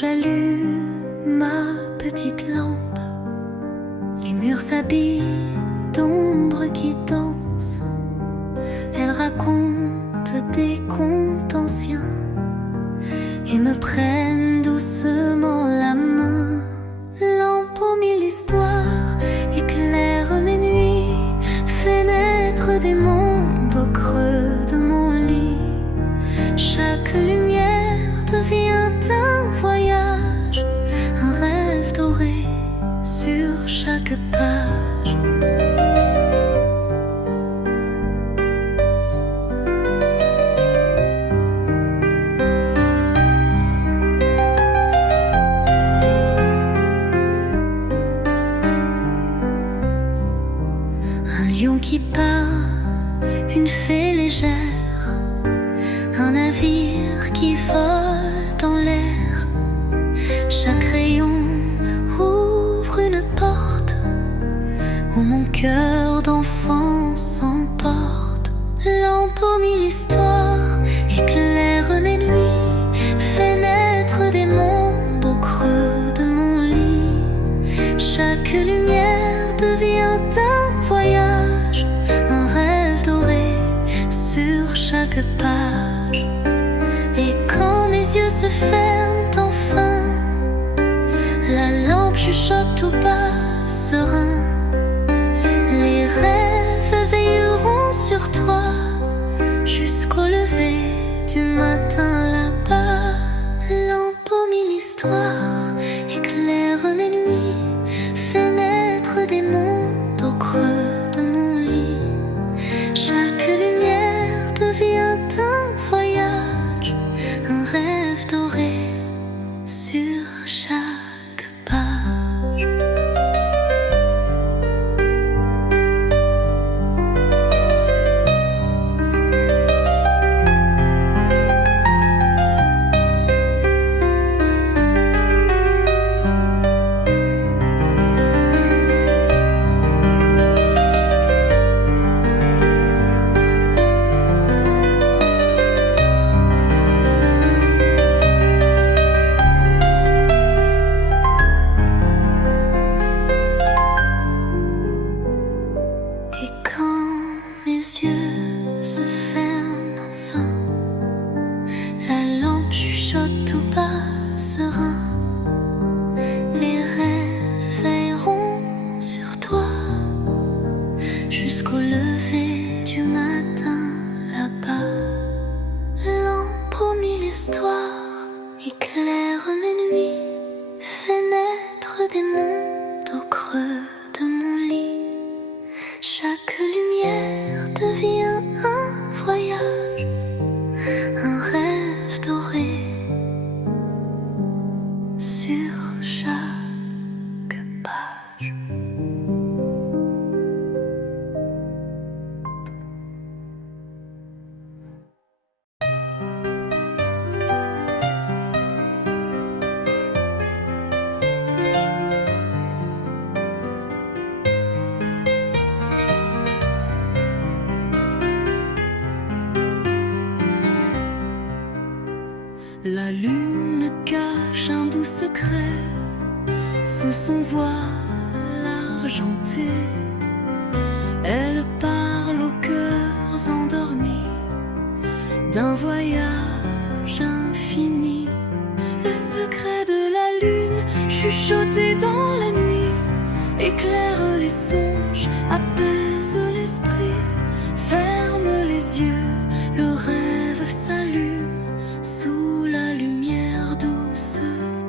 j'allume ma petite lampe, les murs s'habillent d'ombres qui dansent. Elle raconte des contes anciens et me prennent doucement la main. Lampe aux mille histoires, éclaire mes nuits, fait naître des mondes au creux de mon lit. Chaque lumière devient un voyage, un rêve doré sur chaque page. Un lion qui part, une fée légère, un navire qui vole dans l'air. Chaque rayon ouvre une porte où mon cœur d'enfant s'emporte. Lampe aux mille histoires, éclaire mes nuits, fait naître des mondes au creux de mon lit. Chaque lumière devient un voyage, un rêve doré sur chaque page. Et quand mes yeux se ferment enfin, la lampe chuchote tout bas, serein. Les rêves veilleront sur toi jusqu'au lever du matin là-bas. Lampe aux mille histoires, éclaire mes nuits, fait naître des mondes au creux de mon lit. Chaque lumière devient un voyage, un rêve doré sur chaque page. Et quand mes yeux se ferment enfin, la lampe chuchote tout bas, serein. Les rêves veilleront sur toi jusqu'au lever du matin là-bas. Lampe aux mille histoires, éclaire mes nuits, fait naître des mondes au creux de mon lit. Chaque lumière devient un voyage, un rêve doré sur chaque page. La lune cache un doux secret sous son voile argenté. Elle parle aux cœurs endormis d'un voyage infini. Le secret de la lune chuchoté dans la nuit éclaire les songes, apaise l'esprit, ferme les yeux, le rêve s'allume sous la lumière douce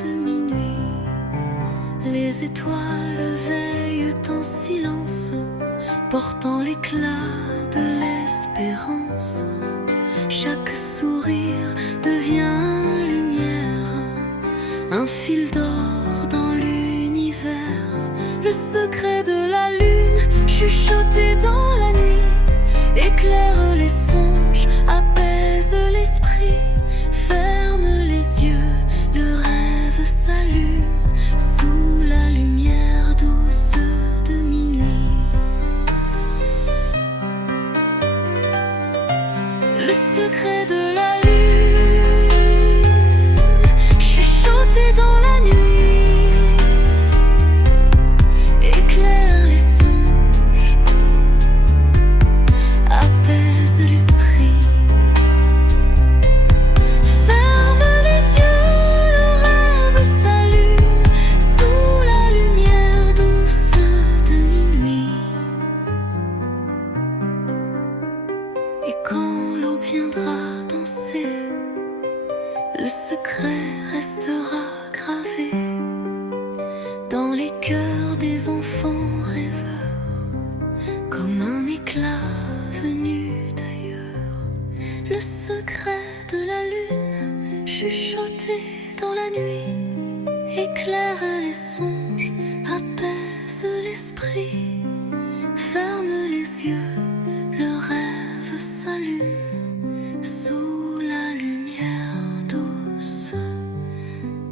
de minuit. Les étoiles veillent en silence, portant l'éclat de l'espérance. Chaque sourire devient lumière, un fil d'or dans l'univers. Le secret de la lune chuchoté dans la nuit éclaire les songes, apaise l'esprit, ferme les yeux, le rêve s'allume sous la lumière douce de minuit. Le secret de la lune chuchoté dans Le secret restera gravé dans les cœurs des enfants rêveurs, comme un éclat venu d'ailleurs. Le secret de la lune, chuchoté dans la nuit, éclaire les songes, apaise l'esprit. Ferme les yeux, le rêve s'allume sous la lumière douce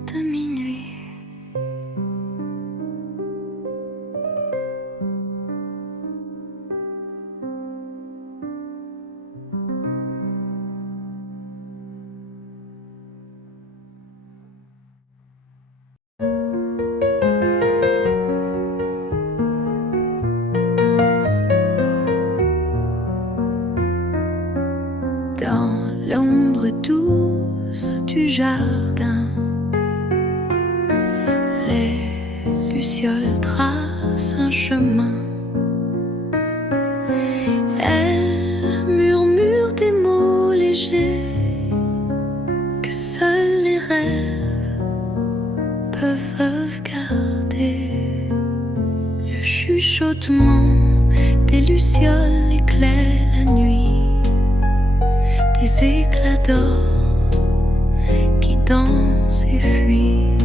de minuit. Dans l'ombre douce du jardin, les lucioles tracent un chemin. Elles murmurent des mots légers que seuls les rêves peuvent garder. Le chuchotement des lucioles éclaire la nuit. Des éclats d'or qui dansent et fuient.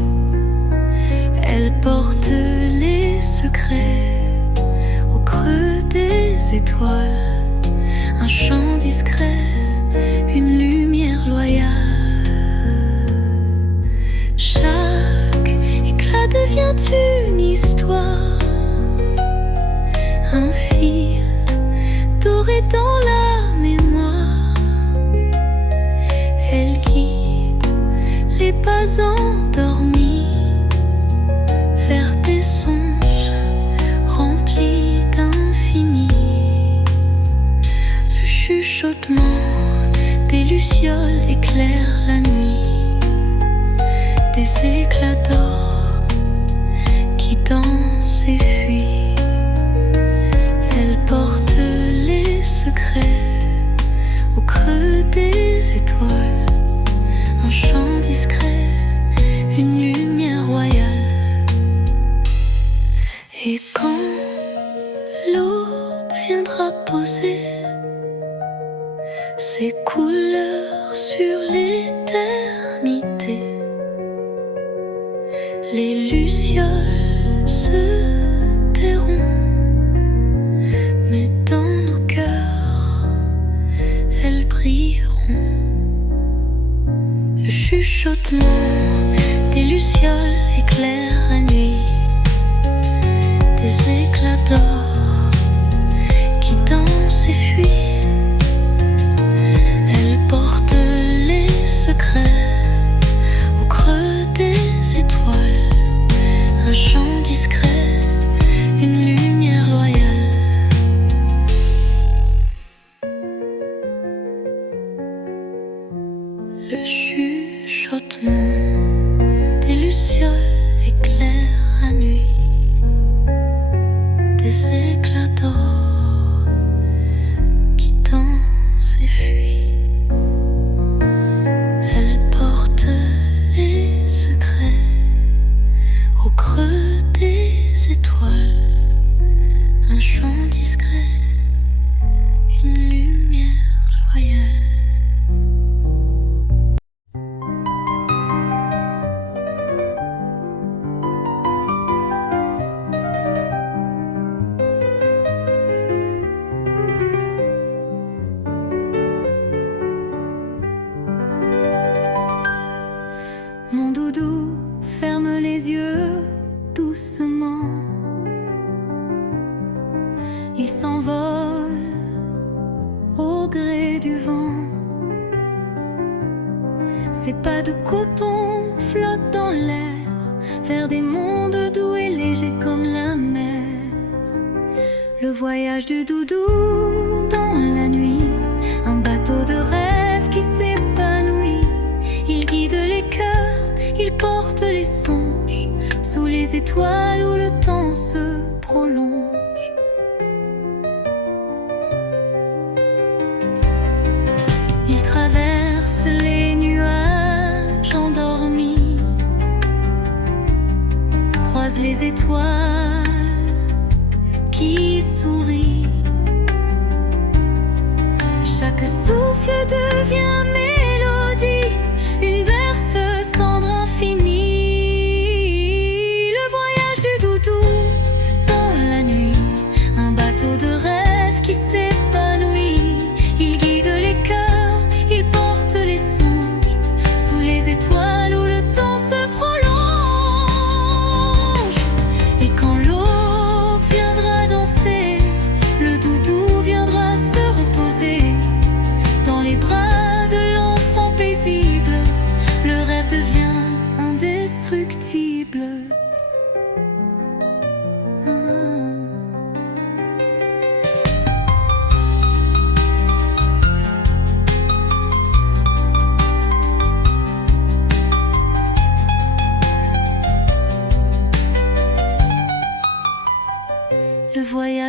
Elle porte les secrets au creux des étoiles. Un chant discret, une lumière loyale. Chaque éclat devient une histoire, un fil doré dans la mémoire. Elle guide les pas endormis vers des songes remplis d'infini. Le chuchotement des lucioles éclaire la nuit. Des éclats d'or qui dansent et fuient. Elle porte les secrets au creux des étoiles. Un chant discret, une lumière royale. Et quand l'aube viendra poser ses couleurs sur l'éternité, les lucioles se tairont, mais dans nos cœurs, elles brilleront. Le chuchotement des lucioles éclaire la nuit. Des éclats d'or qui dansent et fuient. Elle porte les secrets au creux des étoiles. Un chant discret, une lumière loyale. Le chuchotement des lucioles éclaire la nuit. Des éclats d'or qui dansent et fuient. Elle porte les secrets au creux des étoiles. Un chant discret, une lumière loyale. Mon doudou ferme les yeux doucement. Il s'envole au gré du vent. Ses pas de coton flottent dans l'air vers des mondes doux et légers comme la mer. Le voyage du doudou dans la nuit, un bateau de rêve qui s'épanouit. Il guide les cœurs, il porte les songes sous les étoiles où le temps se prolonge. Il traverse les nuages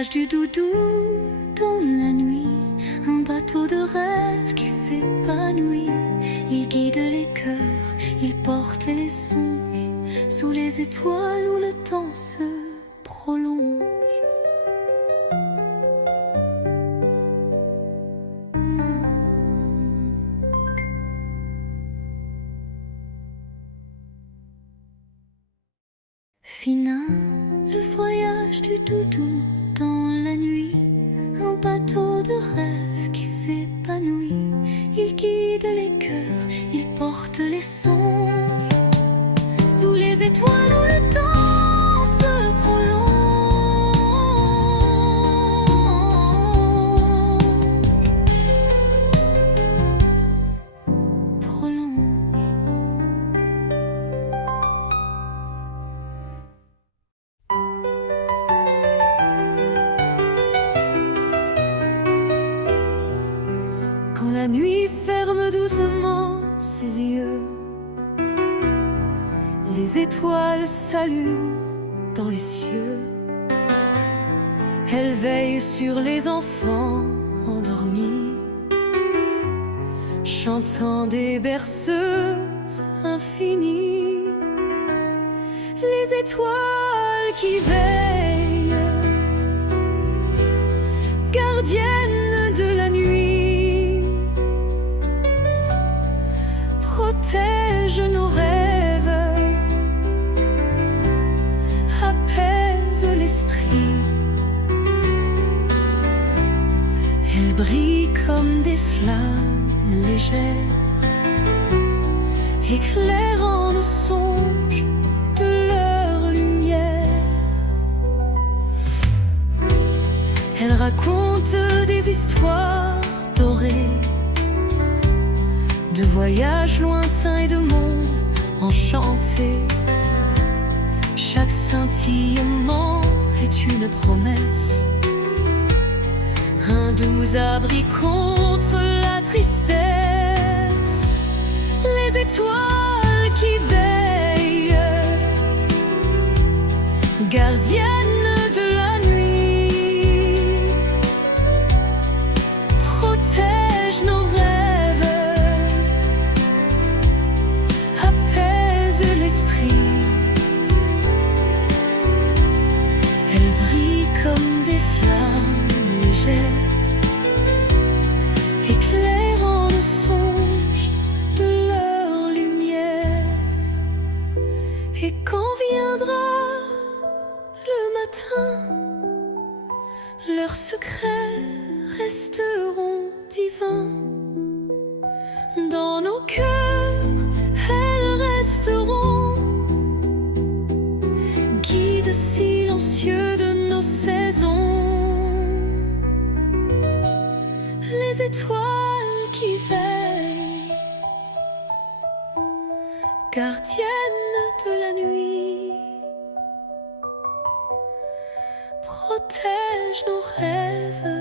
voyage du doudou dans la nuit, un bateau de rêve qui s'épanouit. Il guide les cœurs, il porte les songes sous les étoiles où le temps se prolonge. Fina, le voyage du doudou dans la nuit, un bateau de rêve qui s'épanouit. Il guide les cœurs, il porte les songes sous les étoiles où le temps se prolonge. Quand la nuit ferme doucement ses yeux, les étoiles s'allument dans les cieux. Elle veille sur les enfants endormis, chantant des berceuses infinies. Les étoiles qui veillent, gardiennes de la nuit, protègent nos rêves, apaisent l'esprit. Elles brillent comme des flammes légères, éclairant nos songes de leur lumière. Elles racontent des histoires dorées, de voyages lointains et de mondes enchantés. Chaque scintillement est une promesse, un doux abri contre la tristesse. Les étoiles qui veillent, gardiennes de la nuit, protègent nos rêves, apaisent l'esprit. Elles brillent comme des flammes légères, éclairant nos songes de leur lumière. Et quand viendra le matin, leurs secrets resteront divins. Dans nos cœurs, elles resteront, guides silencieux de nos saisons. Les étoiles qui veillent, gardiennes de la nuit, protègent nos rêves,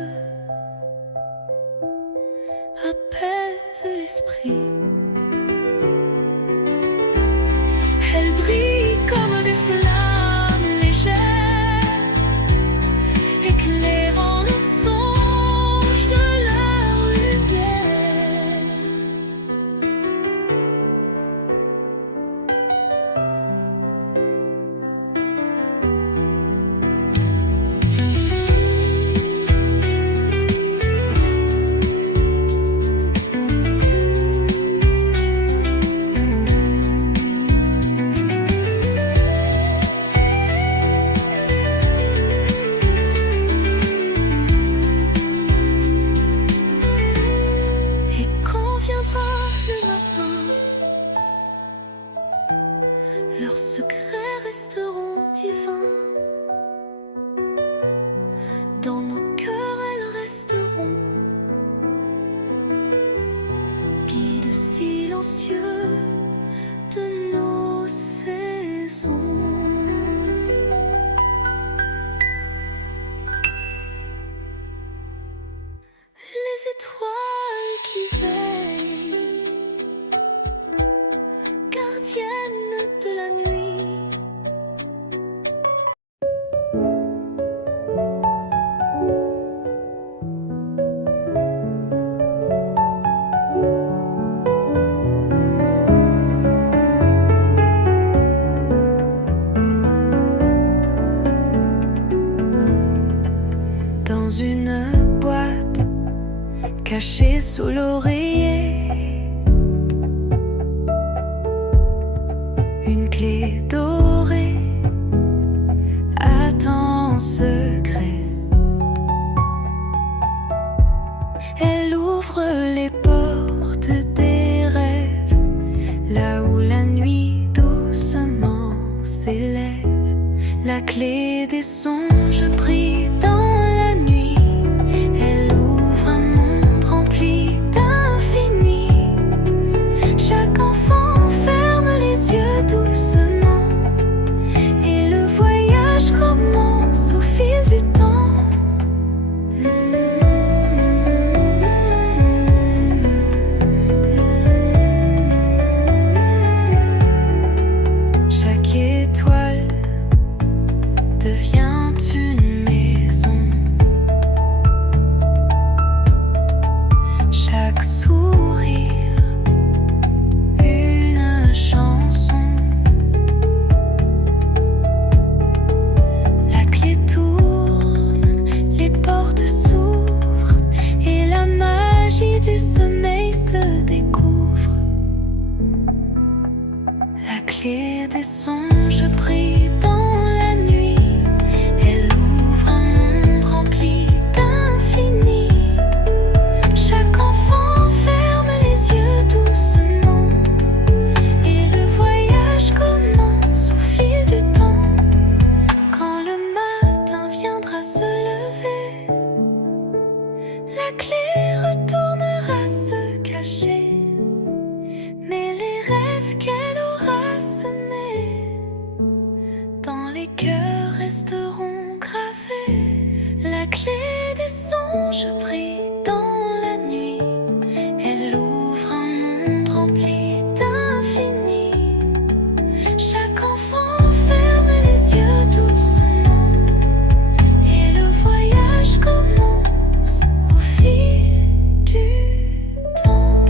apaisent l'esprit. Elles brillent comme des flammes légères, éclairant nos songes de leur lumière. Et quand viendra le matin, leurs secrets resteront divins. Dans nos cœurs, elles resteront, guides silencieux de nos saisons. Les étoiles qui veillent, gardiennes de la nuit. clé des songes pris dans la nuit. Elle ouvre un monde rempli d'infini. Chaque enfant ferme les yeux doucement et le voyage commence au fil du temps. Quand le matin viendra se lever, la clé retournera se cacher. Mais les rêves qu'elle aura semés dans les cœurs resteront gravés. La clé des songes pris dans la nuit. Elle ouvre un monde rempli d'infini. Chaque enfant ferme les yeux doucement et le voyage commence au fil du temps.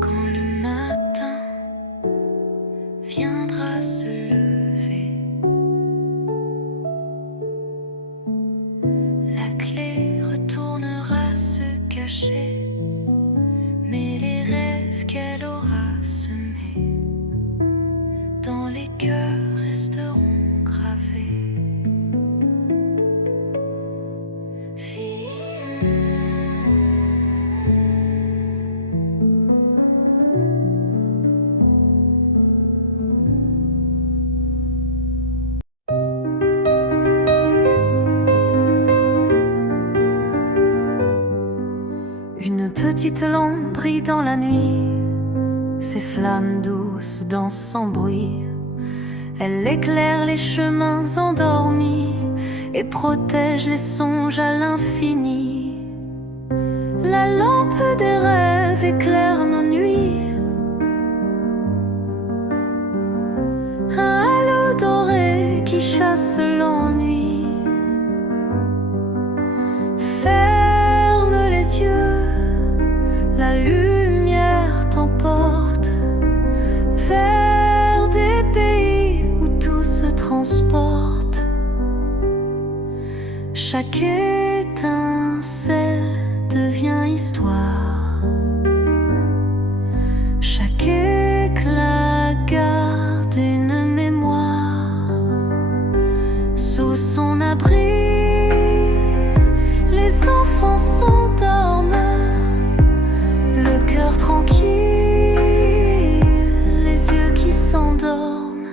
Quand le matin viendra se lever, la clé retournera se cacher. Mais les rêves qu'elle aura semés dans les cœurs resteront gravés. Une petite lampe brille dans la nuit, ses flammes douces dansent sans bruit. Elle éclaire les chemins endormis et protège les songes à l'infini. La lampe des rêves éclaire nos nuits. Un halo doré qui chasse l'ennui. Ferme les yeux, la lumière t'emporte vers des pays où tout se transporte. Chaque étincelle devient histoire. Chaque éclat garde une mémoire. Sous son abri, les enfants s'endorment, le cœur tranquille, les yeux qui s'endorment.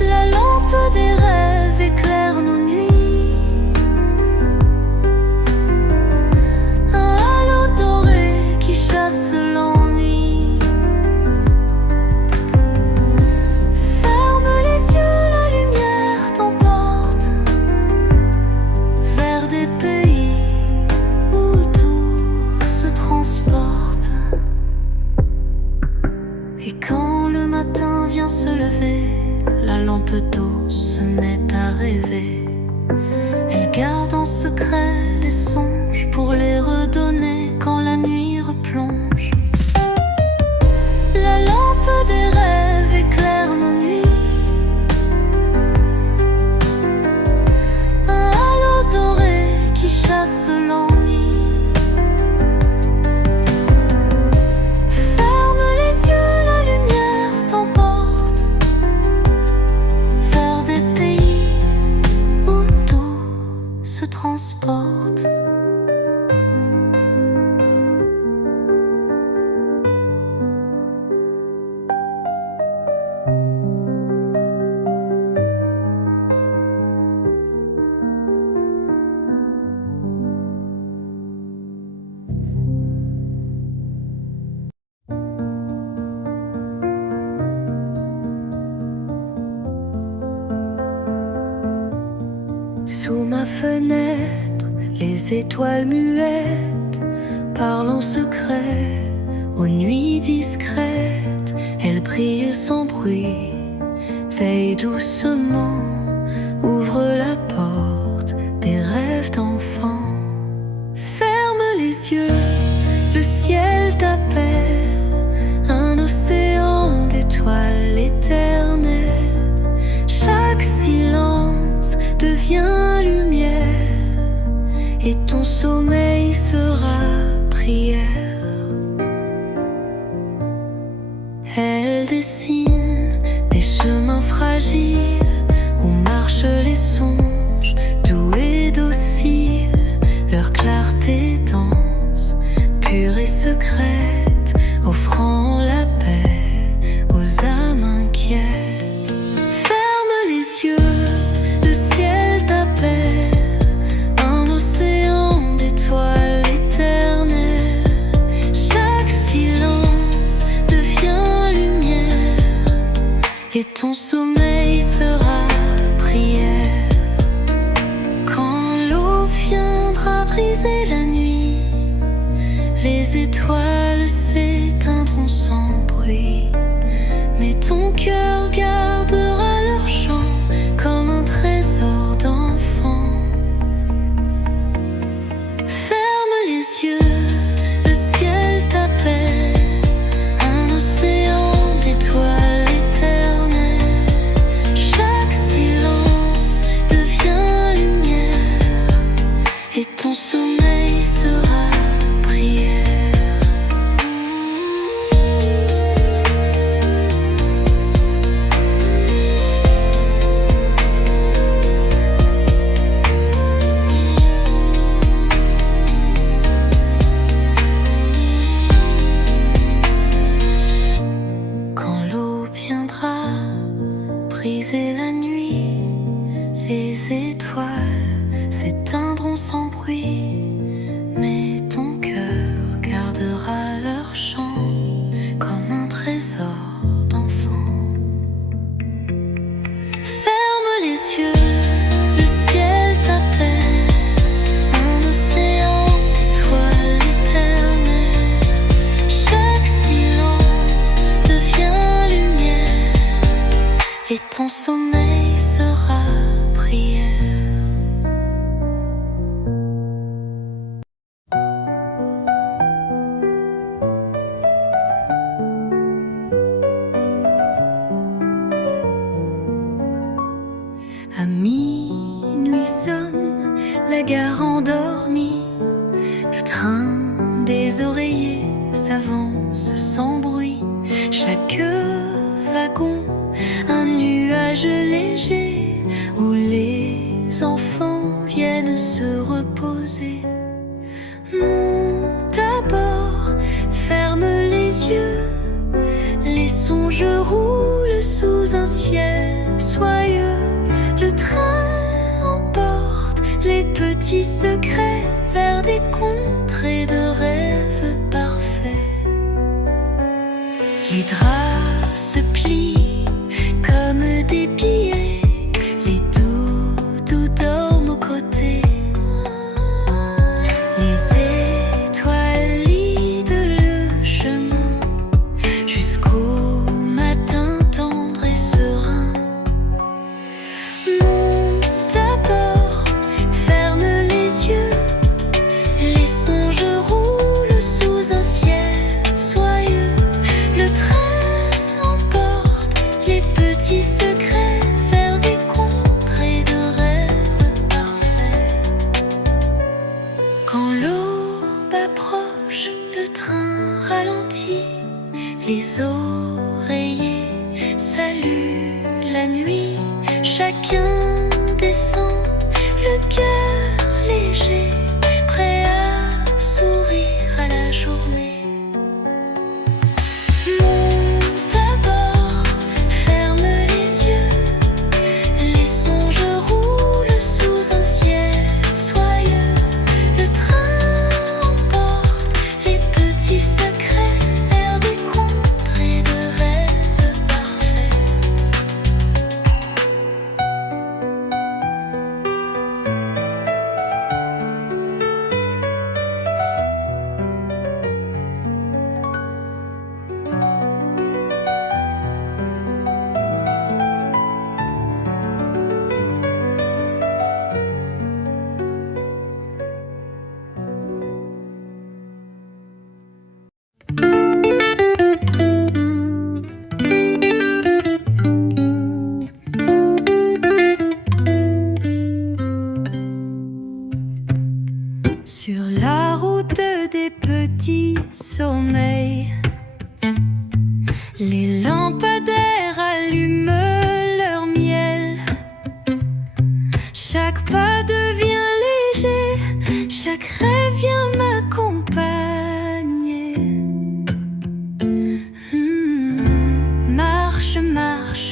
La lampe des rêves éclaire nos nuits. Un halo doré qui chasse l'ennui. Ferme les yeux, la lumière t'emporte vers des pays où tout se transporte. Et quand le matin vient se lever, la lampe douce se met à rêver. Elle garde en secret les songes pour les redonner quand la nuit replonge. La lampe des rêves éclaire nos nuits. Un halo doré qui chasse l'ennui. Ferme les yeux, la lumière t'emporte vers des pays où tout se transporte. Sous ma fenêtre, les étoiles muettes parlent en secret aux nuits discrètes. Elles brillent sans bruit, veillent doucement, ouvrent la porte des rêves d'enfants. Ferme les yeux, le ciel t'appelle, ciel dessine des chemins fragiles où marchent les songes, doux et dociles. Leur clarté dense, pure et secrète, offrant la paix aux âmes inquiètes. Ferme les yeux, le ciel t'appelle, un océan d'étoiles éternelles. Chaque silence devient lumière et ton sommeil sera prière. Quand l'eau viendra briser la nuit, les étoiles s'éteindront sans bruit, mais ton cœur gardera leur chant comme un trésor d'enfant. Ferme les yeux, le ciel t'appelle, un océan d'étoiles éternelles. Chaque silence devient lumière et ton sommeil sera prière. Quand l'eau viendra briser la nuit, les étoiles s'éteindront sans bruit, mais ton cœur gardera leur chant comme un trésor d'enfant. Ferme les yeux, le ciel t'appelle, un océan d'étoiles éternelles. Chaque silence devient lumière et ton sommeil sera prière. À minuit sonne la gare endormie, le train des oreillers s'avance sans bruit. Chaque wagon, un nuage léger où les enfants viennent se reposer. Monte à bord, ferme les yeux, les songes roulent sous un ciel soyeux. Le train emporte les petits secrets vers des contrées de rêves parfaits. Les draps se plient comme des billets, les doudous dorment aux côtés. Les étoiles guident le chemin jusqu'au matin tendre et serein. Monte à bord, ferme les yeux, les songes roulent sous un ciel soyeux. Le train emporte les petits secrets vers des contrées de rêves parfaits. Quand l'aube approche, le train ralentit, les oreillers saluent la nuit. Chacun descend, le cœur léger, prêt à sourire à la journée. Monte à bord, ferme les yeux, les songes roulent sous un ciel soyeux. Le train emporte les petits secrets vers des contrées de rêves parfaits. Sur la route des petits sommeils, les lampes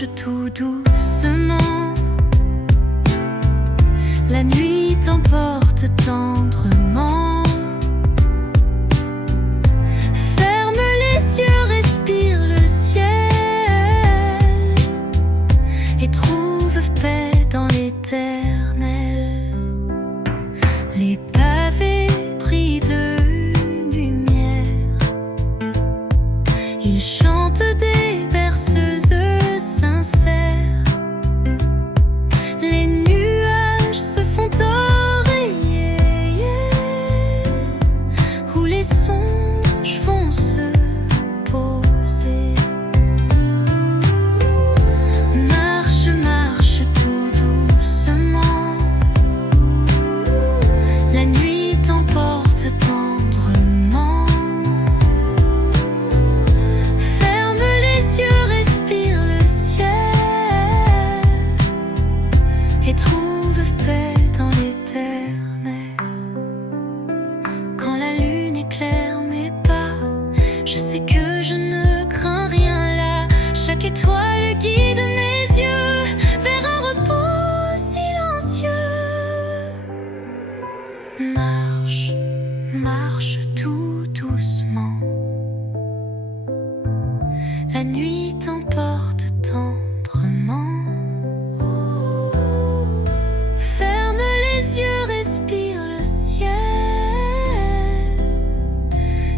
marche tout doucement. La nuit t'emporte tendrement. Ferme les yeux, respire le ciel et trouve paix dans l'éternel. Les pavés brillent de lumière. Ils chantent des berceuses sincères. Les nuages se font oreiller, où les songes vont se poser. Marche, marche tout doucement. La nuit t'emporte tendrement. Ferme les yeux, respire le ciel et trouve paix dans l'éternel. Quand la lune éclaire mes pas, je sais que je ne crains rien là. Chaque étoile guide mes yeux vers un repos silencieux. Marche, marche tout doucement. La nuit t'emporte tendrement. Ferme les yeux, respire le ciel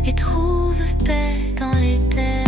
et trouve paix dans l'éternel.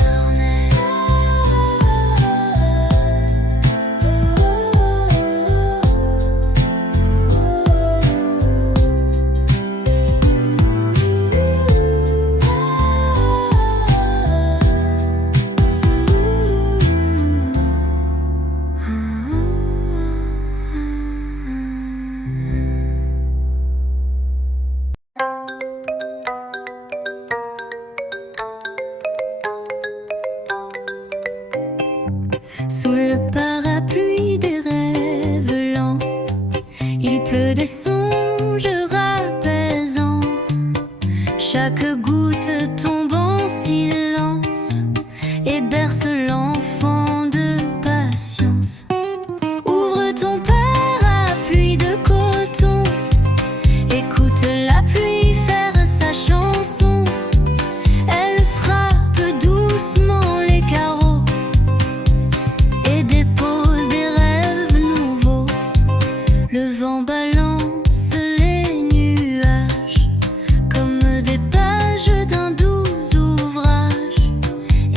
Sous le parapluie des rêves lents, il pleut des songes apaisants. Chaque goutte tombe en silence et berce l'enfant de patience. Ouvre ton parapluie de coton, écoute la pluie faire sa chanson. Elle frappe doucement les carreaux et dépose des rêves nouveaux. Le vent balance les nuages comme des pages d'un doux ouvrage.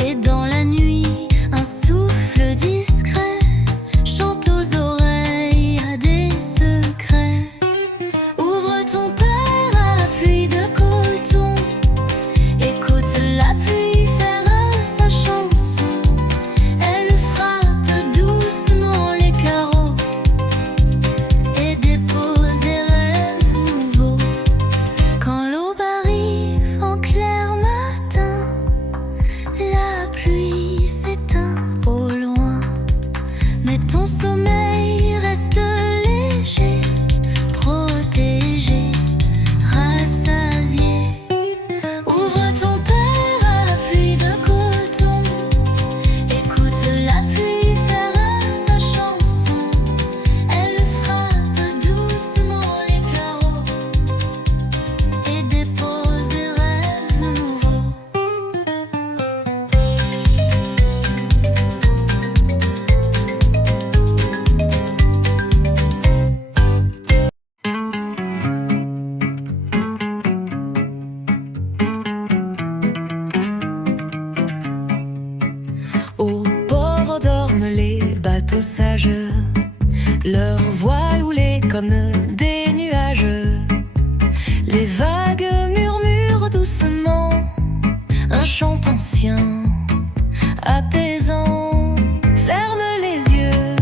Et dans la nuit, un souffle discret chante aux oreilles à des secrets. Ouvre ton parapluie de coton, écoute la pluie faire sa chanson. Elle frappe doucement les carreaux et dépose des rêves nouveaux. Quand l'aube arrive en clair matin, la pluie s'éteint au loin, mais ton sommeil reste léger, protégé, rassasié. Ouvre ton parapluie de coton, écoute la pluie faire sa chanson. Elle frappe doucement les carreaux et dépose des rêves nouveaux. Au bord dorment les bateaux sages, leurs voiles roulées comme des nuages. Les vagues murmurent doucement un chant ancien, apaisant. Ferme les yeux,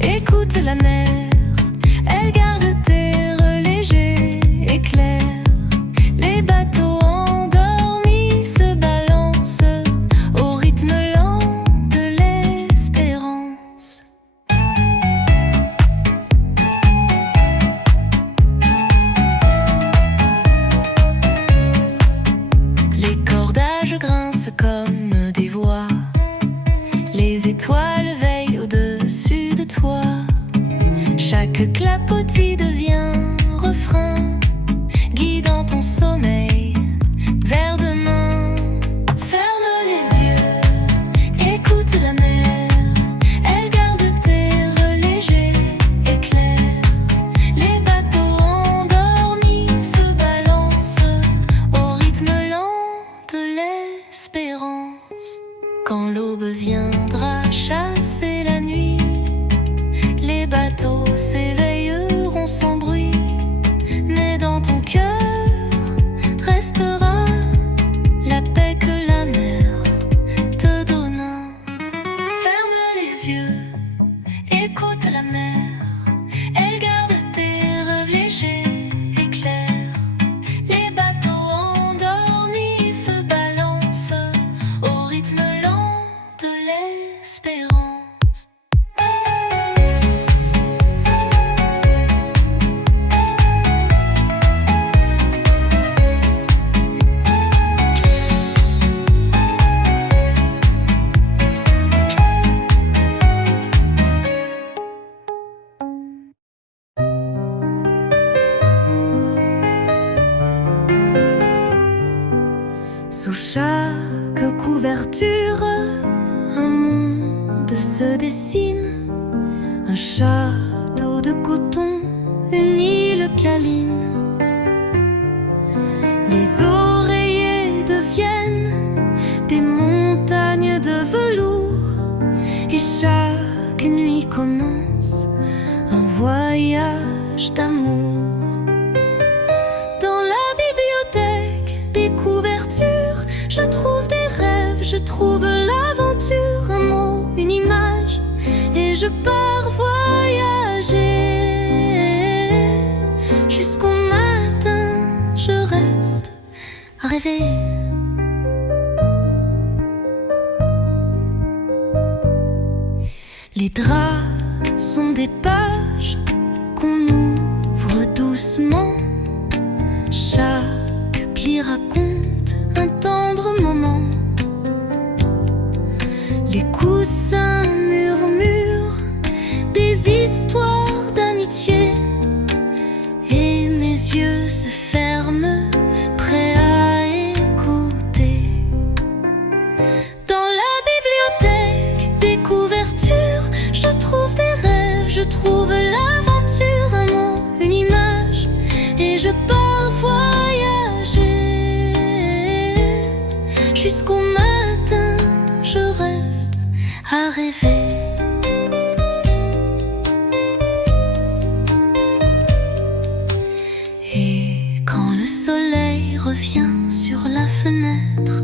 écoute la mer. Elle garde terre léger et clair. Les bateaux endormis se balancent au rythme lent de l'espérance. de l'espérance. Quand l'aube viendra chasser la nuit, les bateaux s'éveilleront sans bruit, mais dans ton cœur restera la paix que la mer te donna. Ferme les yeux, écoute la mer, elle garde tes rêves légers et clairs. Les bateaux endormis se balancent au rythme lent de l'espérance. Sous chaque couverture, un monde se dessine, un château de coton, une île câline. Les oreillers deviennent des montagnes de velours, et chaque nuit commence un voyage d'amour. Dans la bibliothèque des couvertures, je trouve des rêves, je trouve l'aventure, un mot, une image, et je pars voyager. Jusqu'au matin, je reste à rêver. Les draps sont des pages qu'on ouvre doucement. Chaque pli raconte un tendre moment. Les coussins murmurent des histoires d'amitié, et mes yeux se ferment, prêts à écouter. Dans la bibliothèque des couvertures, je trouve des rêves, je trouve l'aventure, un mot, une image, et je pars voyager. Jusqu'au matin, je reste à rêver. Et quand le soleil revient sur la fenêtre,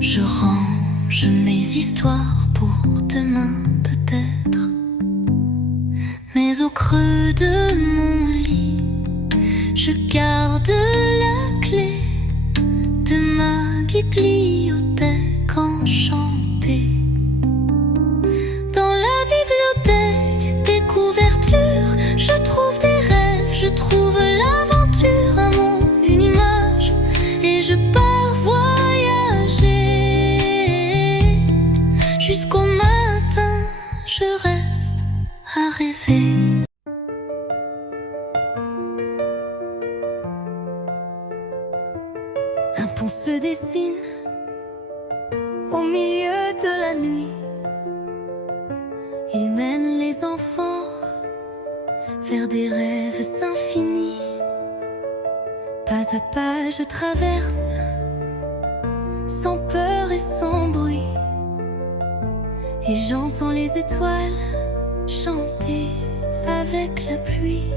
je range mes histoires pour demain peut-être. Mais au creux de mon lit, je garde la clé de ma bibliothèque enchantée. Dans la bibliothèque des couvertures, je trouve des rêves, je trouve l'aventure, un mot, une image, et je pars voyager. Jusqu'au matin, je reste à rêver. Un pont se dessine au milieu de la nuit. Il mène les enfants vers des rêves infinis. Pas à pas je traverse, sans peur et sans bruit, et j'entends les étoiles chanter avec la pluie.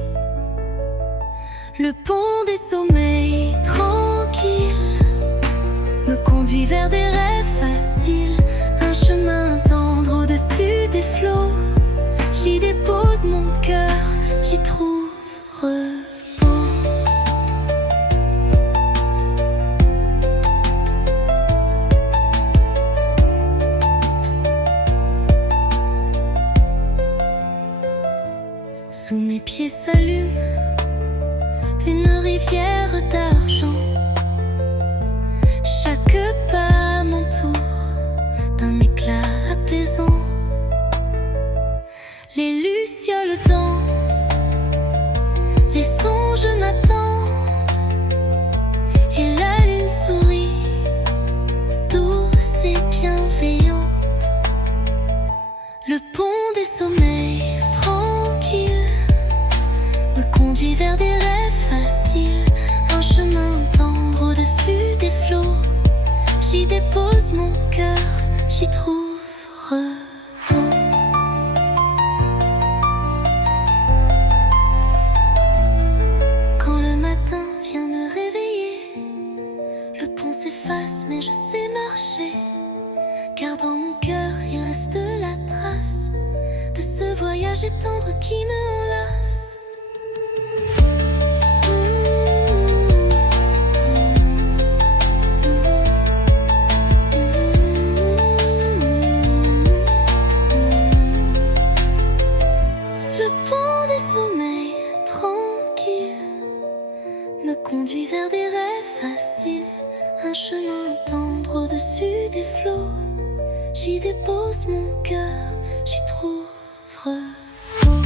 Le pont des sommeils tranquilles me conduit vers des rêves faciles, un chemin tendre au-dessus des flots. J'y dépose mon cœur, j'y trouve repos. Sous mes pieds s'allume une rivière d'argent. Chaque pas m'entoure d'un éclat apaisant. Les lucioles dansent, les songes m'attendent, et la lune sourit, douce et bienveillante. Le pont des sommeils tranquilles me conduit vers des rêves faciles, un chemin tendre s'efface, mais je sais marcher, car dans mon cœur il reste la trace de ce voyage tendre qui me enlace. Le pont des sommeils tranquilles me conduit vers des rêves faciles, un chemin tendre au-dessus des flots. J'y dépose mon cœur, j'y trouve repos.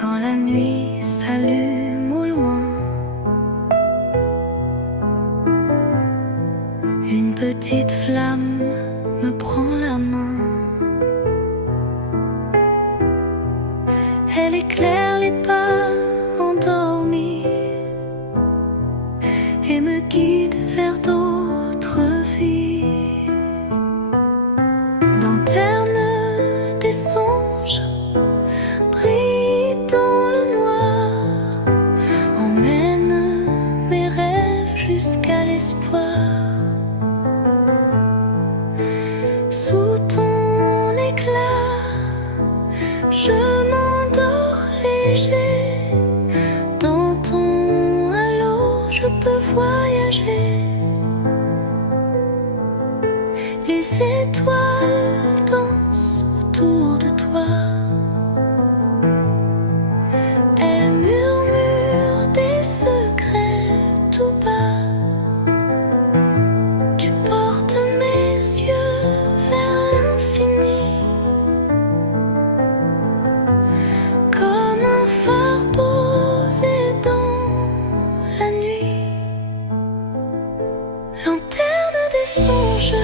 Quand la nuit s'allume au loin, une petite flamme me prend la main. Elle éclaire les pas endormis et me guide vers d'autres vies. Dans terne des songes, brille dans le noir, emmène mes rêves jusqu'à l'espoir. Sous ton éclat, je m'endors léger. Dans ton halo, je peux voyager. Les étoiles dansent autour de toi. Elles murmurent des secrets tout bas. Tu portes mes yeux vers l'infini, comme un phare posé dans la nuit. Lanterne des songes,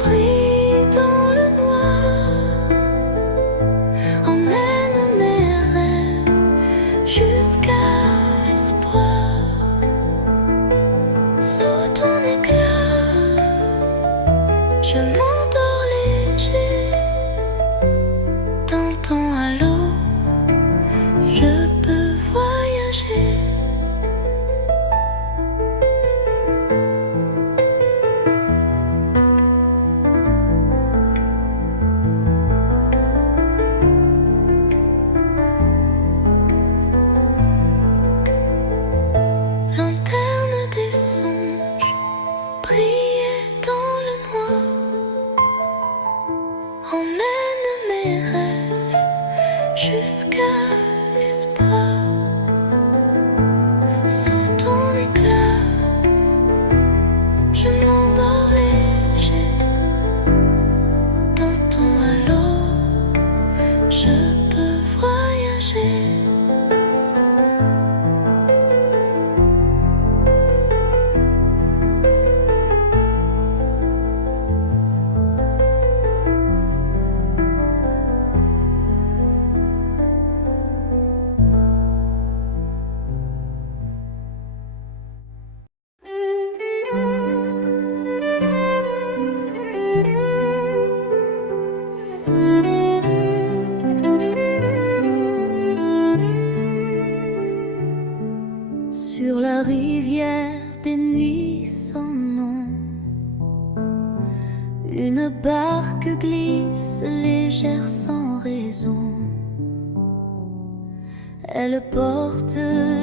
brille dans le noir, emmène mes rêves jusqu'à l'espoir. Sous ton éclat, je m'endors léger. Dans ton halo, je peux voyager. Lanterne des songes, briller dans le noir, emmène mes rêves jusqu'à l'espoir. Sous ton éclat, je m'endors léger. Dans ton halo, je peux voyager. Sur la rivière des nuits sans nom, une barque glisse légère sans raison. Elle porte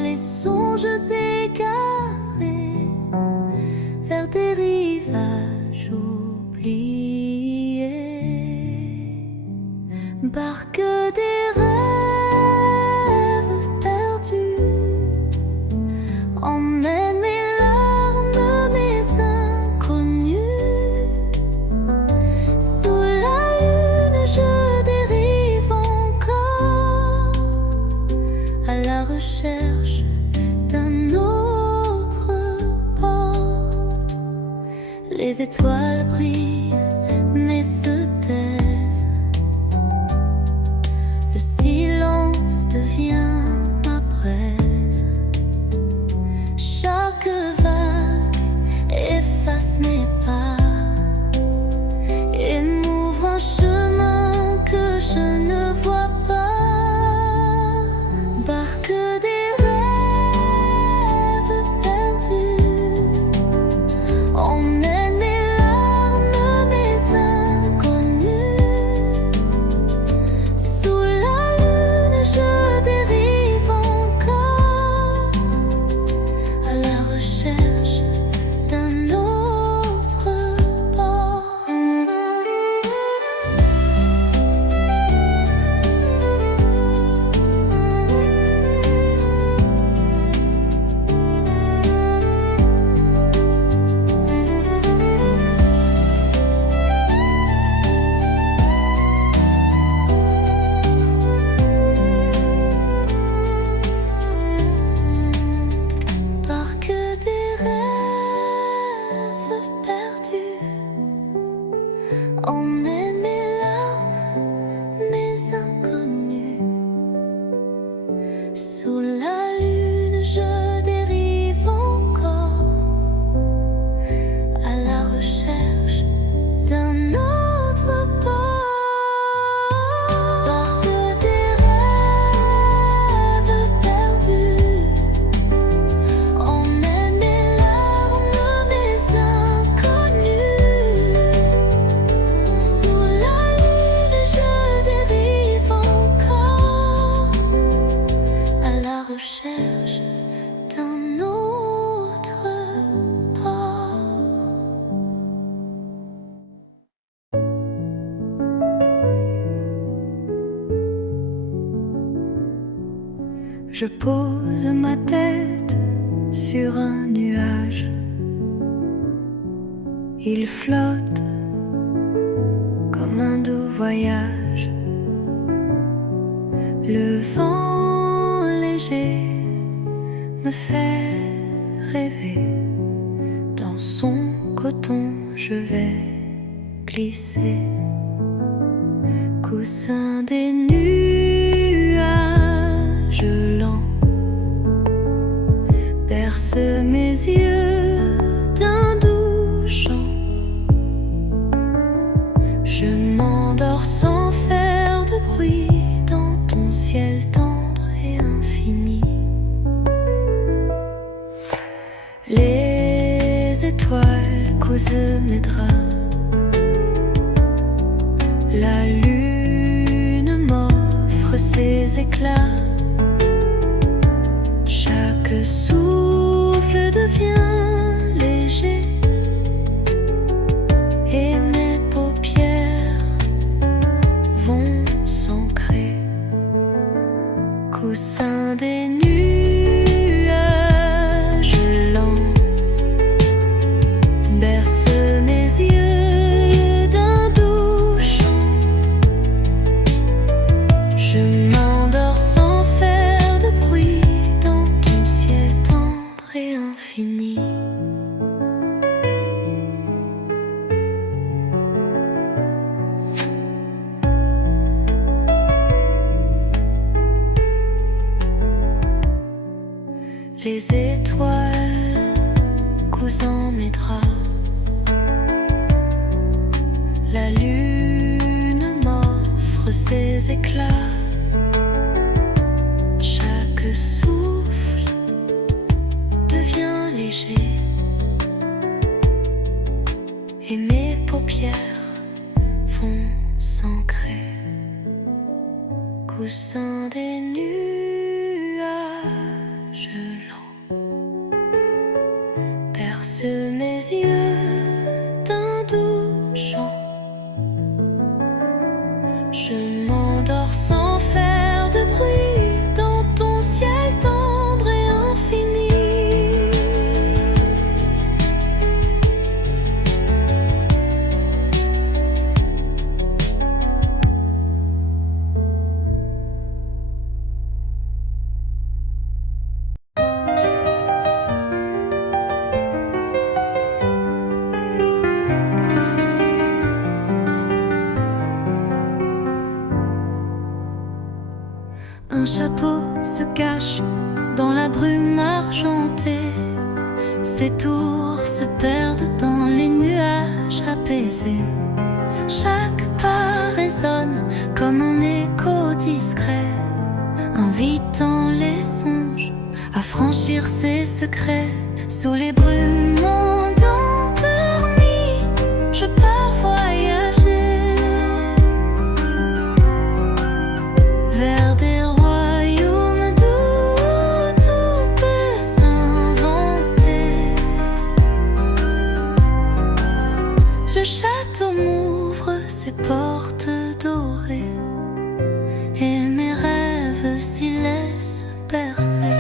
les songes égarés vers des rivages oubliés. Barque des rêves perdus, emmène mes larmes, mes inconnus, mais se taisent. Le silence devient ma braise. Chaque vague efface mes pas et m'ouvre un chemin que je ne vois pas. Barque des rêves perdus, emmène mes larmes, mes inconnus. Sous la lune, je dérive encore à la recherche d'un autre port. Barque des rêves perdus, emmène mes larmes, mes inconnus. Sous la lune, je dérive encore à la recherche d'un autre port. Barque des rêves perdus, emmène mes larmes, mes inconnus. Sous la lune, je dérive encore à la recherche d'un autre port. Je pose ma tête sur un nuage. Il flotte comme un doux voyage. Le vent léger me fait rêver. Dans son coton, je vais glisser. Coussin des nuages lents berce mes yeux d'un doux chant. Je m'endors sans faire de bruit dans ton ciel tendre et infini. Les étoiles cousent mes draps. La lune m'offre ses éclats. Chaque souffle devient léger et mes paupières vont s'ancrer. Coussin des nuages lents berce mes yeux d'un doux chant. Je m'endors sans faire de bruit dans ton ciel tendre et infini. Les étoiles cousant mes draps. La lune m'offre ses éclats. Chaque souffle devient léger et mes paupières vont s'ancrer. Coussin des nuages lents berce mes yeux d'un doux chant. Je m'endors sans faire de bruit dans ton ciel tendre et infini. château se cache dans la brume argentée. Ses tours se perdent dans les nuages apaisés. Chaque pas résonne comme un écho discret, invitant les songes à franchir ses secrets. Sous les brumes endormies, je pars voyager vers des royaumes d'où tout peut s'inventer. Le château m'ouvre ses portes dorées et mes rêves s'y laissent bercer.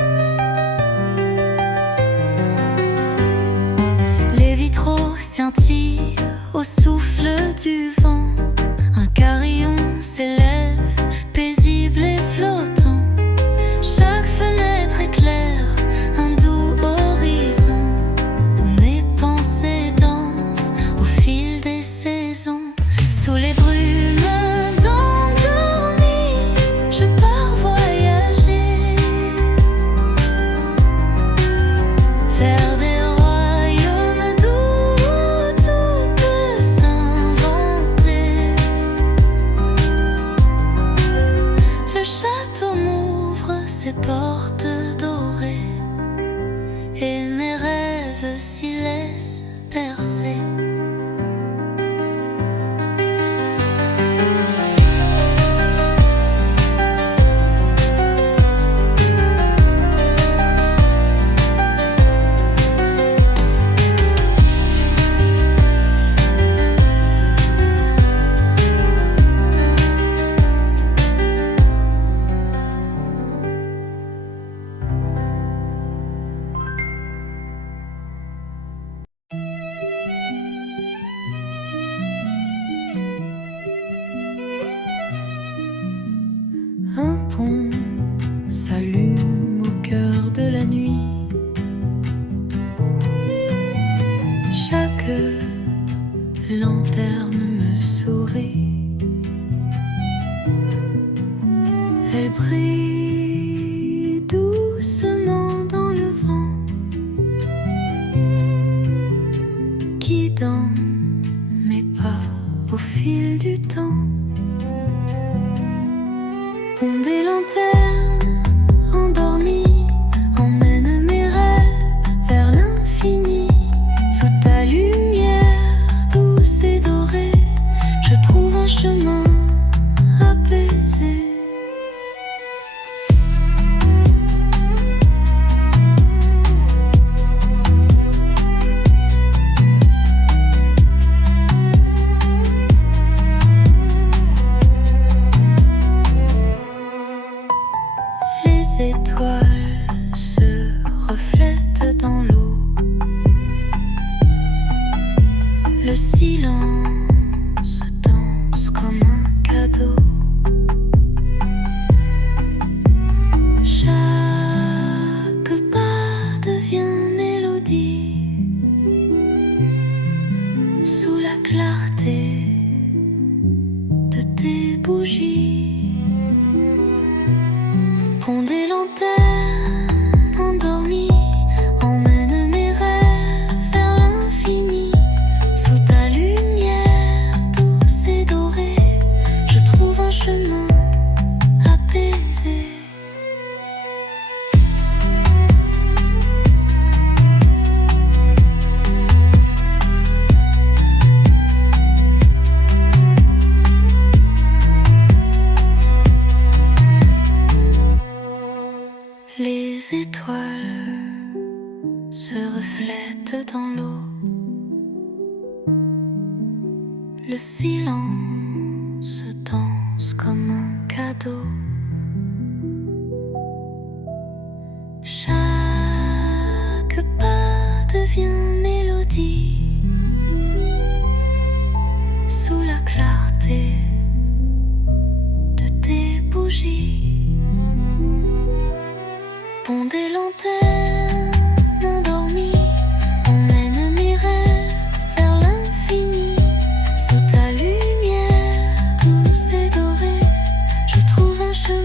Les vitraux scintillent au souffle du vent. Un carillon s'élève, paisible et flottant. Chaque fenêtre éclaire un doux horizon où mes pensées dansent au fil des saisons. Sous les brumes endormies, je pars voyager vers des royaumes d'où tout peut s'inventer. Le château m'ouvre ses portes dorées et mes rêves s'y laissent percer. Un pont s'allume au cœur de la nuit. Chaque lanterne me sourit. Elle brille doucement dans le vent, guidant mes pas au fil du temps. Pont des lanternes endormies emmène mes rêves vers l'infini. Sous ta lumière douce et dorée, je trouve un chemin apaisé. Les étoiles se reflètent dans l'eau. Le silence danse comme un cadeau. Chaque pas devient mélodie sous la clarté de tes bougies. Pont des lanternes endormies emmène mes rêves vers l'infini. Sous ta lumière douce et dorée, je trouve un chemin apaisé. Les étoiles se reflètent dans l'eau. Le silence danse comme un cadeau. Chaque pas devient mélodie sous la clarté de tes bougies. Pont des lanternes endormies emmène mes rêves vers l'infini. Sous ta lumière douce et dorée, je trouve un chemin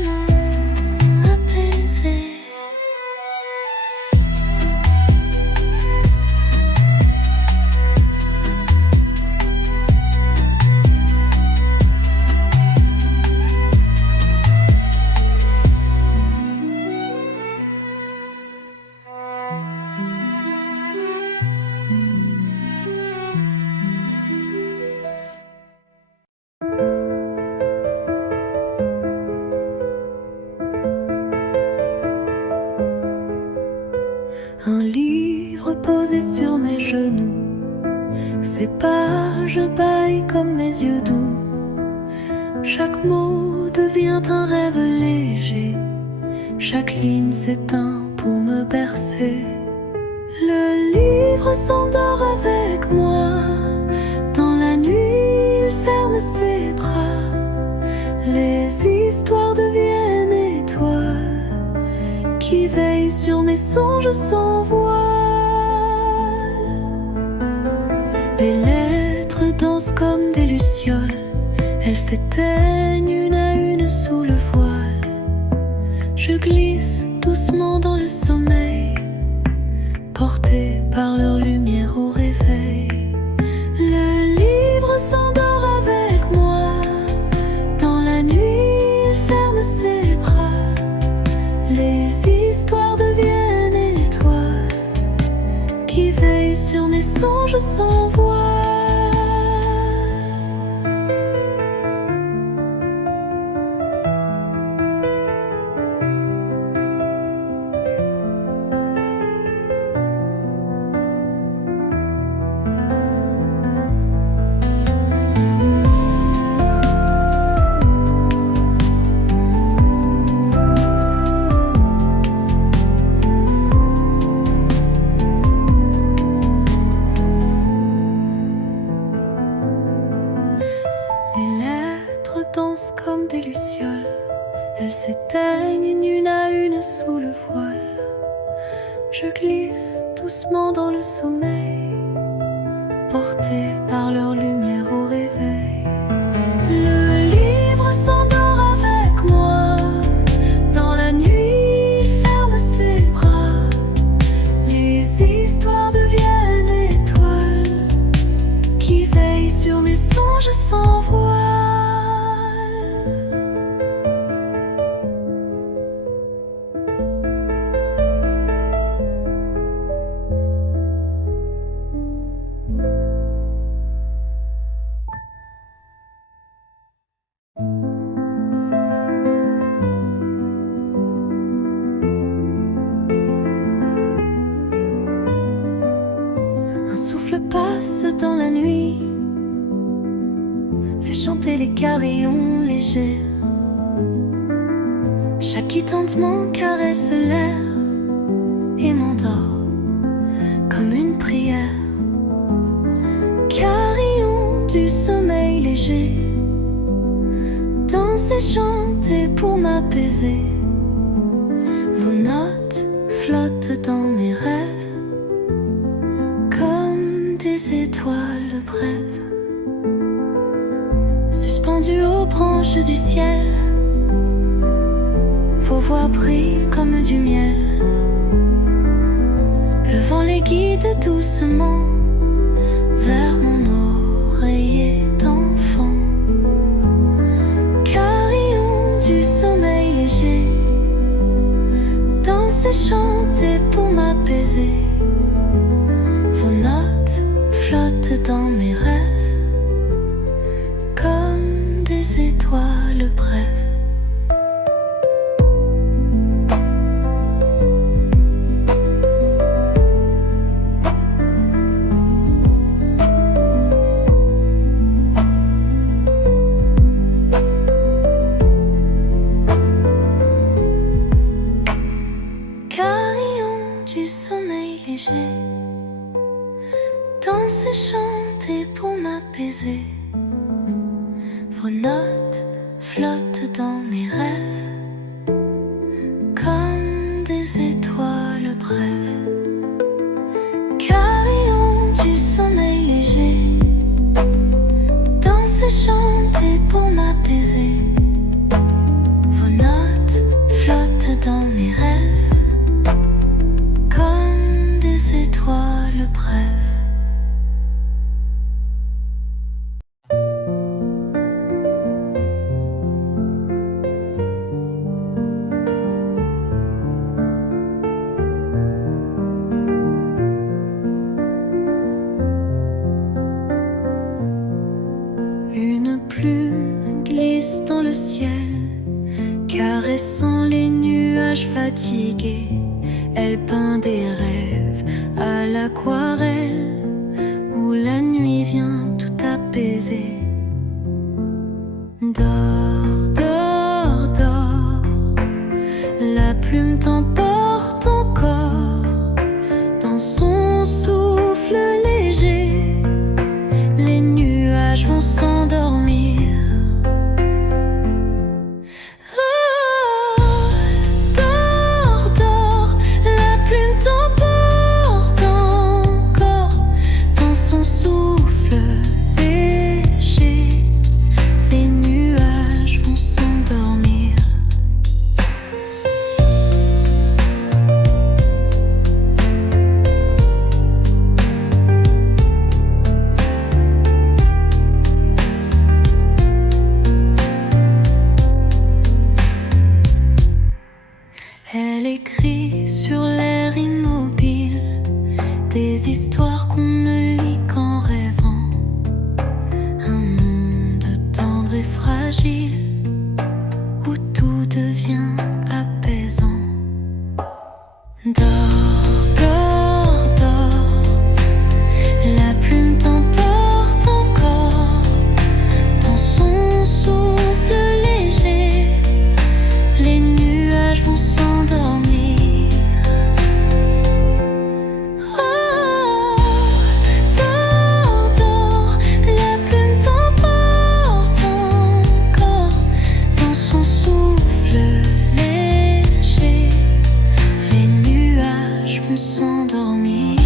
un livre posé sur mes genoux. Ses pages bâillent comme mes yeux doux. Chaque mot devient un rêve léger. Chaque ligne s'éteint pour me bercer. Le livre s'endort avec moi. Dans la nuit, il ferme ses bras. Les histoires deviennent étoiles qui veillent sur mes songes sans voile. Les lettres dansent comme des lucioles. Elles s'éteignent une à une sous le voile. Je glisse doucement dans le sommeil, porté par leur lumière au réveil. Le livre s'endort avec moi. Dans la nuit, il ferme ses bras. Les histoires deviennent étoiles qui veillent sur mes songes sans voile. Dansent comme des lucioles. Elles s'éteignent une à une sous le voile. Je glisse doucement dans le sommeil, porté par leur lumière au réveil. Le livre s'endort avec moi. Dans la nuit, il ferme ses bras. Les histoires deviennent étoiles qui veillent sur mes songes sans voile. Un souffle passe dans la nuit, fait chanter les carillons légers. Chaque tintement caresse l'air et m'endort comme une prière. Carillon du sommeil léger, dansez, chantez pour m'apaiser. Vos notes flottent dans mes rêves, des étoiles brèves, suspendues aux branches du ciel. Vos voix brillent comme du miel. Le vent les guide doucement vers mon oreiller d'enfant. Carillon du sommeil léger, dansez, chantez pour m'apaiser. Vos notes flottent dans mes rêves comme des étoiles brèves. Carillon du sommeil léger, dansez, chantez pour m'apaiser. Vos notes flottent dans mes rêves comme des étoiles brèves. Carillon du sommeil léger, dansez, chantez pour m'apaiser. Vos notes flottent dans mes rêves comme des étoiles brèves. Une plume glisse dans le ciel, caressant les nuages fatigués. Elle peint des rêves à l'aquarelle, où la nuit vient tout apaiser. Dors, dors, dors, la plume t'emporte encore dans son souffle léger. Les nuages vont s'endormir. Dors, dors, la plume t'emporte encore dans son souffle léger. Les nuages vont s'endormir. Elle écrit sur l'air immobile des histoires qu'on ne lit qu'en rêvant. Un monde tendre et fragile où tout devient apaisant. Dors, dors, dors, la plume t'emporte encore dans son souffle léger. Les nuages vont s'endormir. Oh, dors, dors, la plume t'emporte encore dans son souffle léger. Les nuages vont s'endormir.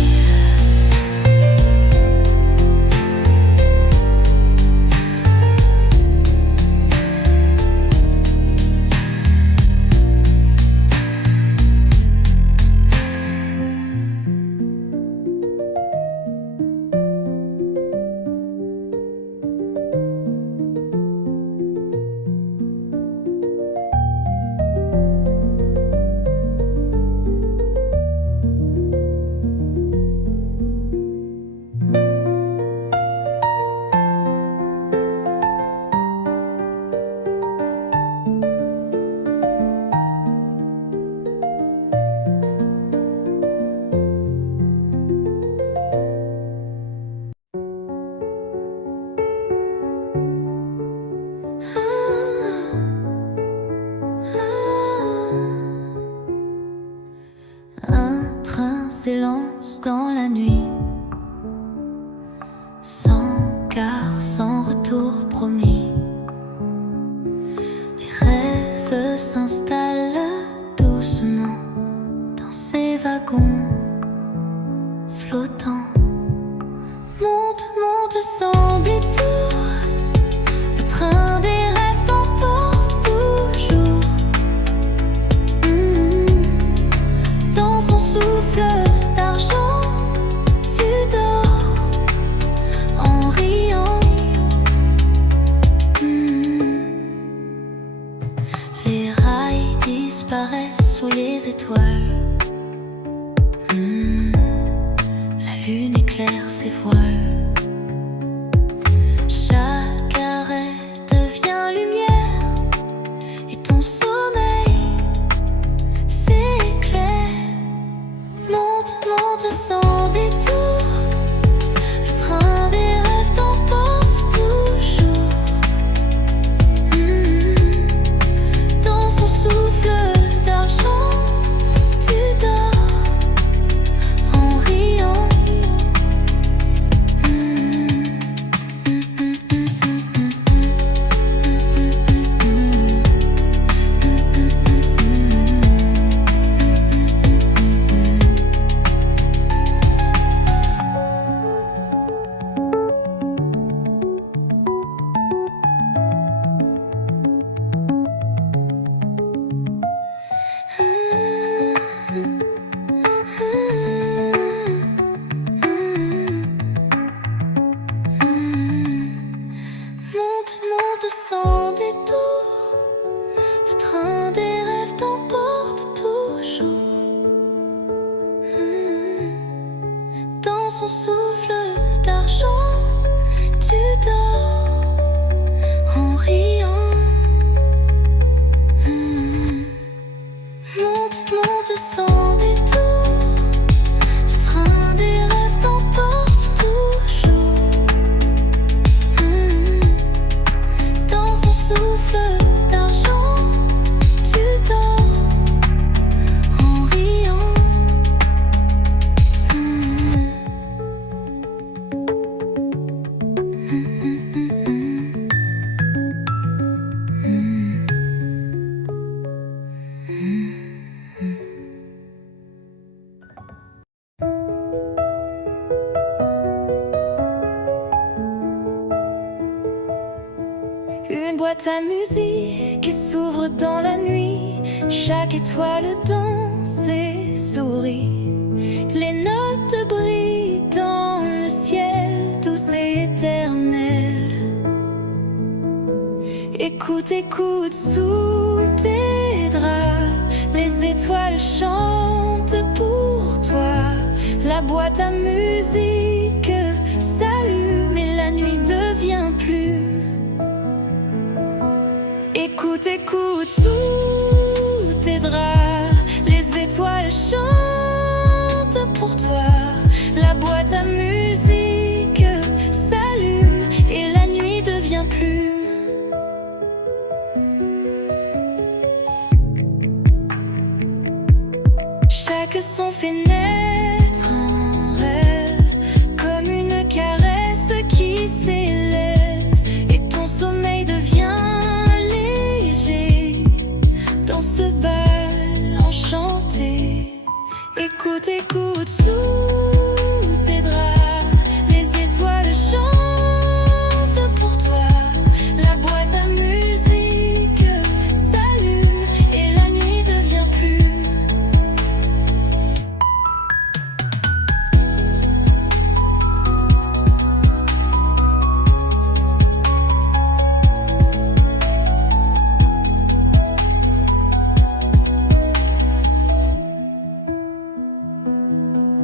Un train s'élance dans la nuit, sans quart, sans retour promis. Les rêves s'installent doucement dans ces wagons flottants. Monte, monte sans détour, le train des rêves t'emporte toujours. Dans son souffle d'argent, tu dors en riant. Les rails disparaissent sous les étoiles. La lune éclaire ses voiles. Chaque arrêt devient lumière et ton sommeil s'éclaire. Monte, monte sans détour, le train des rêves t'emporte toujours. Dans son souffle d'argent, tu dors en riant. Monte, monte sans détour, le train des rêves t'emporte toujours. Dans son souffle d'argent, tu dors en riant. Monte, monte sans détour. Une boîte à musique qui s'ouvre dans la nuit. Chaque étoile danse et sourit. Les notes brillent dans le ciel, douce et éternel. Écoute, écoute, sous tes draps, les étoiles chantent pour toi. La boîte à musique s'allume et la nuit devient plume. Écoute, écoute, sous tes draps, les étoiles chantent pour toi. La boîte à musique s'allume et la nuit devient plume. Chaque son fait naître un rêve, comme une caresse qui s'élève, et ton sommeil devient léger dans ce bal enchanté. Écoute, écoute, sous tes draps, les étoiles chantent pour toi. La boîte à musique s'allume et la nuit devient plume.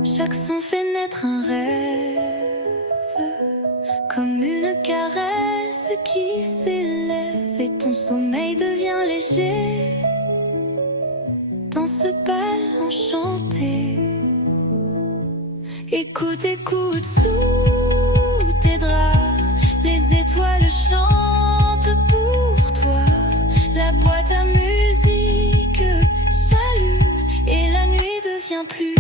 Chaque son fait naître un rêve, comme une caresse qui s'élève, et ton sommeil devient léger dans ce bal enchanté. Écoute, écoute, sous tes draps, les étoiles chantent pour toi. La boîte à musique s'allume et la nuit devient plume.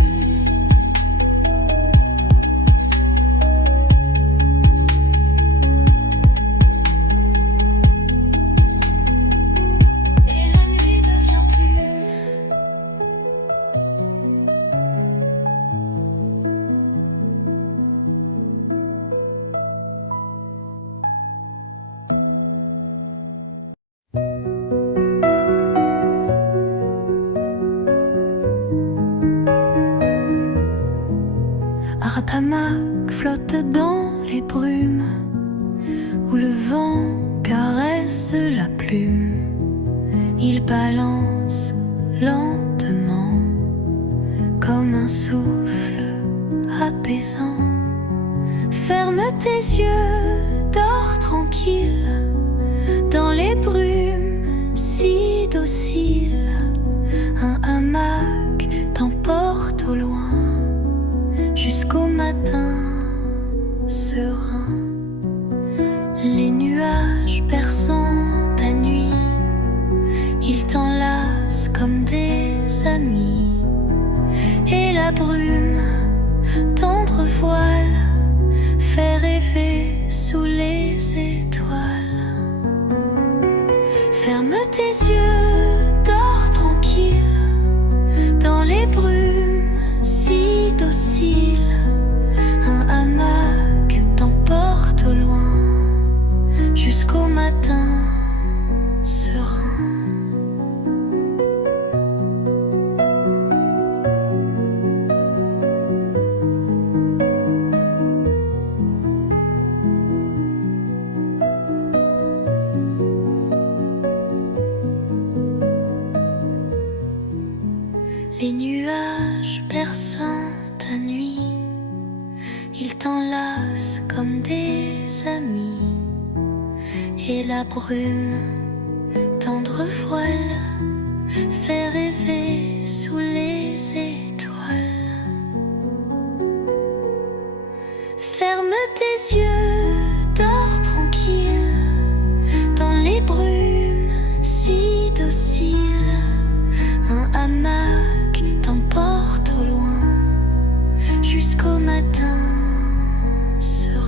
Aratamak flotte dans les brumes, où le vent caresse la plume. Il balance lentement, comme un souffle apaisant. Ferme tes yeux, dors tranquille, dans les brumes si dociles. Un hamac t'emporte au loin, jusqu'au matin serein. Les nuages perçant ta nuit, ils t'enlacent comme des amis. Et la brume, tendre voile, fait rêver sous les étoiles. Ferme tes yeux, dors tranquille, dans les brumes si dociles. Un hamac t'emporte au loin, jusqu'au matin serein. Les nuages perçant ta nuit, ils t'enlacent comme des amis. Et la brume, tendre voile, fait rêver sous les étoiles. Ferme tes yeux, dors tranquille, dans les brumes si dociles. Un hamac t'emporte au loin, jusqu'au matin serein.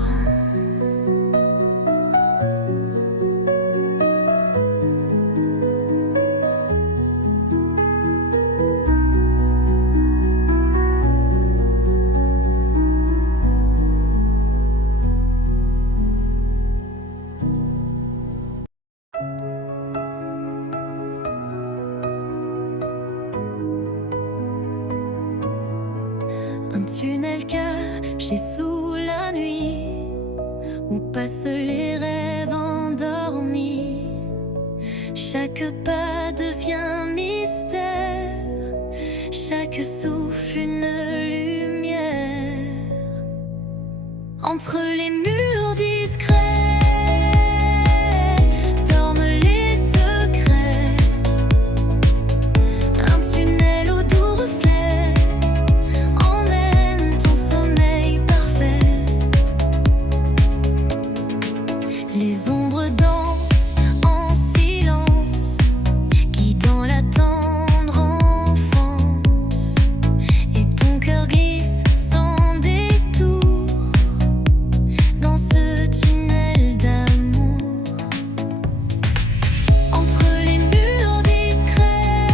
tunnel caché sous la nuit, où passent les rêves endormis. Chaque pas devient mystère, chaque souffle une lumière. Entre les murs discrets dorment les secrets. Un tunnel aux doux reflets emmène ton sommeil parfait. Les ombres dansent en silence, guidant la tendre enfance. Et ton cœur glisse sans détour dans ce tunnel d'amour. Entre les murs discrets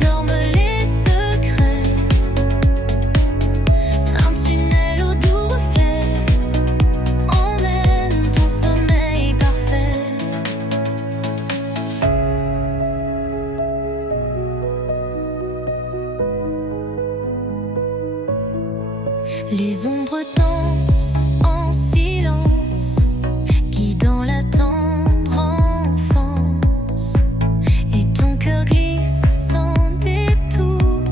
dorment les secrets. Un tunnel aux doux reflets emmène ton sommeil parfait. Les ombres dansent en silence, guidant la tendre enfance. Et ton cœur glisse sans détour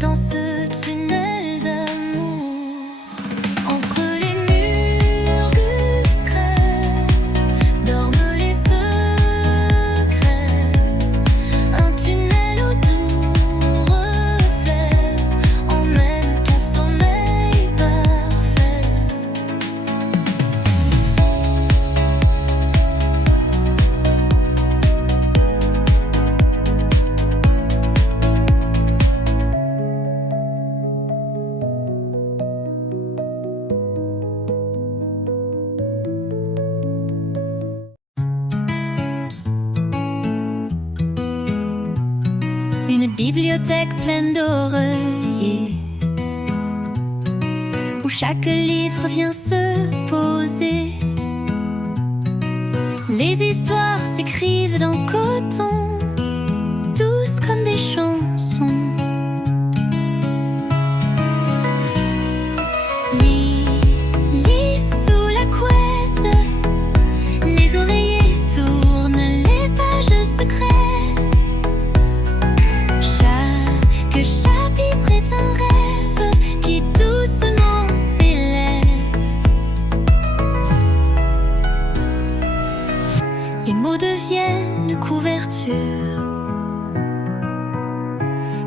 dans ce tunnel d'amour. Entre les murs discrets dorment les secrets. Un tunnel aux doux reflets emmène ton sommeil parfait. Une bibliothèque pleine d'oreillers, où chaque livre vient se poser. Les histoires s'écrivent dans coton, douces comme des chansons. Lis, lis sous la couette, les oreillers tournent les pages secrètes. Chaque chapitre est un rêve qui doucement s'élève. Les mots deviennent couverture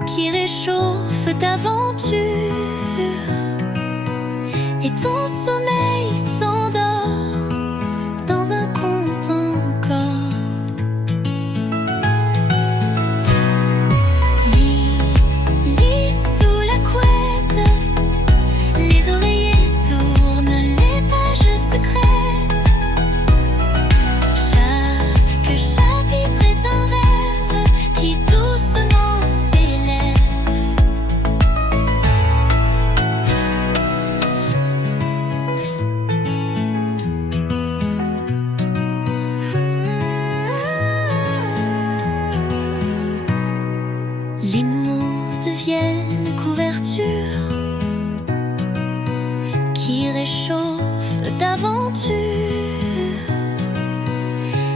qui réchauffe d'aventure. Et ton sommeil s'endort dans un conte encore. Lis, lis sous la couette, les oreillers tournent les pages secrètes. Chaque chapitre est un rêve qui doucement s'élève. Les mots deviennent couverture qui réchauffe d'aventure.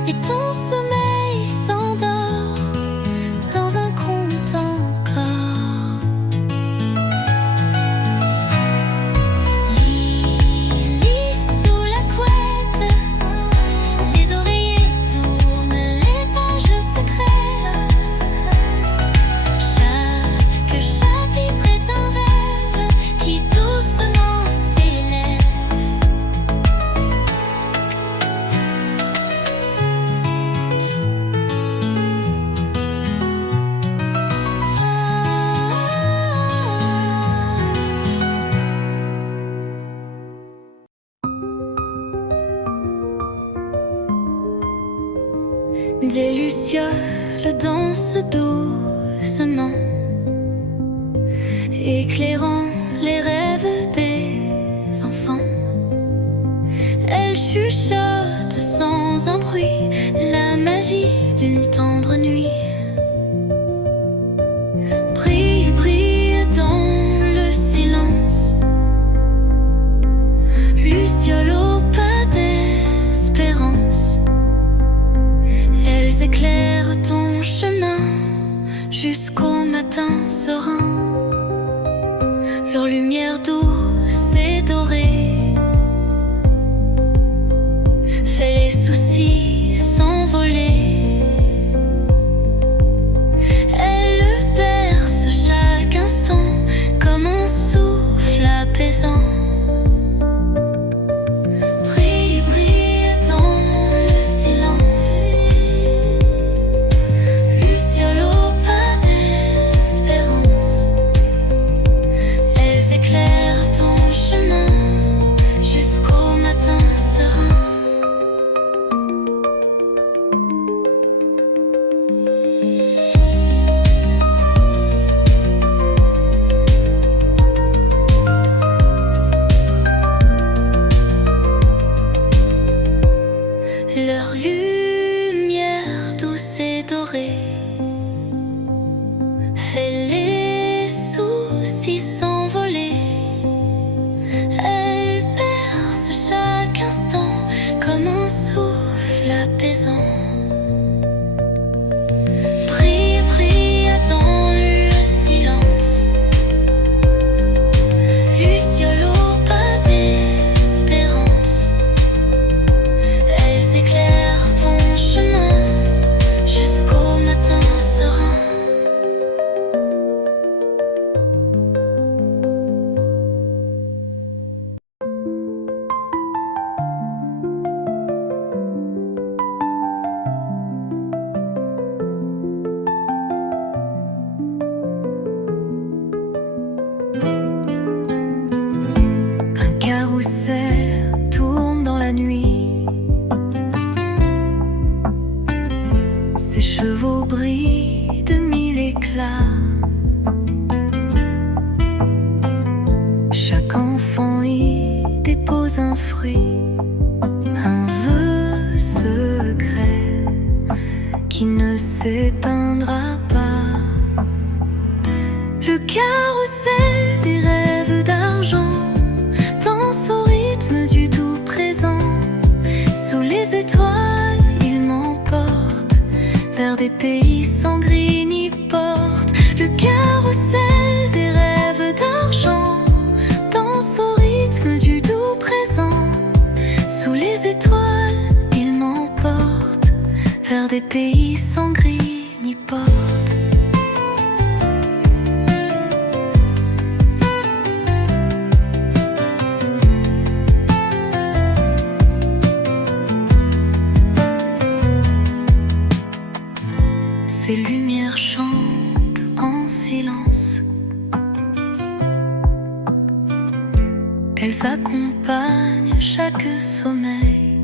Et ton sommeil s'endort dans un conte encore. Lis, lis sous la couette, les oreillers tournent les pages secrètes. Chaque chapitre est un rêve qui doucement s'élève. Des lucioles dansent doucement, éclairant les rêves des enfants. Elles chuchotent sans un bruit la magie d'une tendre nuit. Brille, brille matin serein, leur lumière douce et dorée fait les soucis s'envoler. Elle berce chaque instant comme un souffle apaisant. Brille, brille dans le silence, luciole au pas d'espérance. Elles éclairent ton chemin jusqu'au matin serein. Leur lumière douce et dorée fait les soucis s'envoler. Elle berce chaque instant comme un souffle apaisant. Brille, brille dans le silence, luciole au pas d'espérance. Elles éclairent ton chemin jusqu'au matin serein. Un carrousel tourne dans la nuit, ses chevaux brillent de mille éclats. Chaque enfant y dépose un fruit, un vœu secret qui ne s'éteindra pas. Le carrousel des rêves d'argent danse au rythme du doux présent. Sous les étoiles, il m'emporte vers des pays sans gris ni porte. Le carrousel des rêves d'argent danse au rythme du doux présent. Sous les étoiles, il m'emporte vers des pays sans gris ni porte. Ces lumières chantent en silence, elles accompagnent chaque sommeil.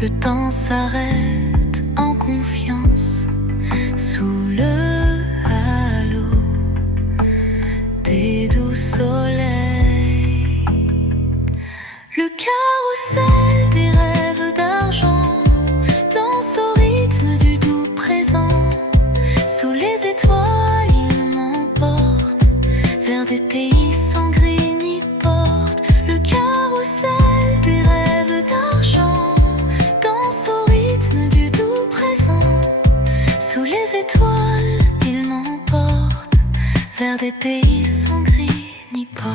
Le temps s'arrête en confiance sous le halo des doux soleils. Le carrousel des rêves d'argent danse au rythme du doux présent. Sous les étoiles, il m'emporte vers des pays sans gris ni porte. Le carrousel des rêves d'argent danse au rythme du doux présent. Sous les étoiles, il m'emporte vers des pays sans gris ni porte.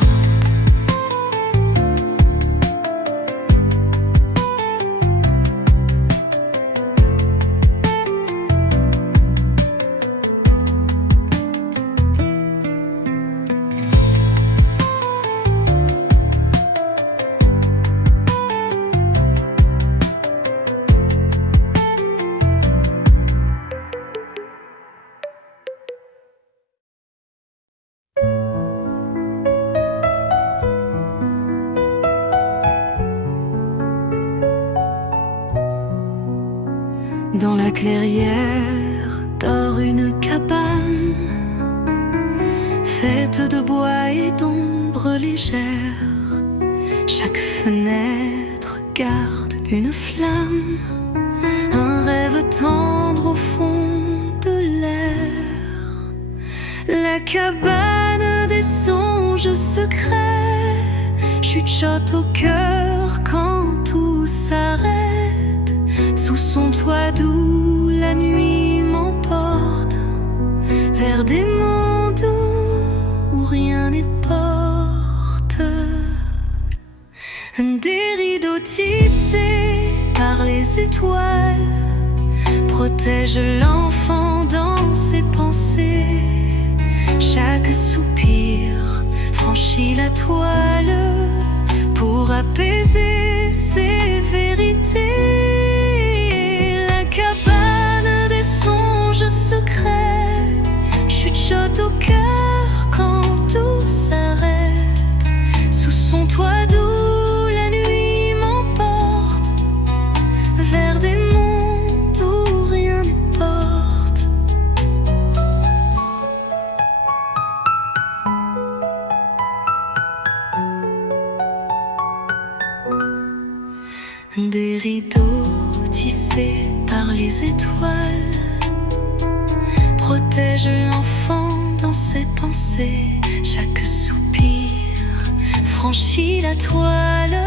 Dans la clairière dort une cabane faite de bois et d'ombre légère. Chaque fenêtre garde une flamme, un rêve tendre au fond de l'air. La cabane des songes secrets chuchote au cœur quand tout s'arrête. Sous son toit doux, la nuit m'emporte Des rideaux tissés par les étoiles protègent l'enfant dans ses pensées. Chaque soupir franchit la toile pour apaiser ses vérités. La cabane des songes secrets chuchote au cœur quand tout s'arrête. Sous son toit doux, la nuit m'emporte vers des mondes où rien ne porte. Des rideaux tissés par les étoiles protègent l'enfant dans ses pensées. Chaque soupir franchit la toile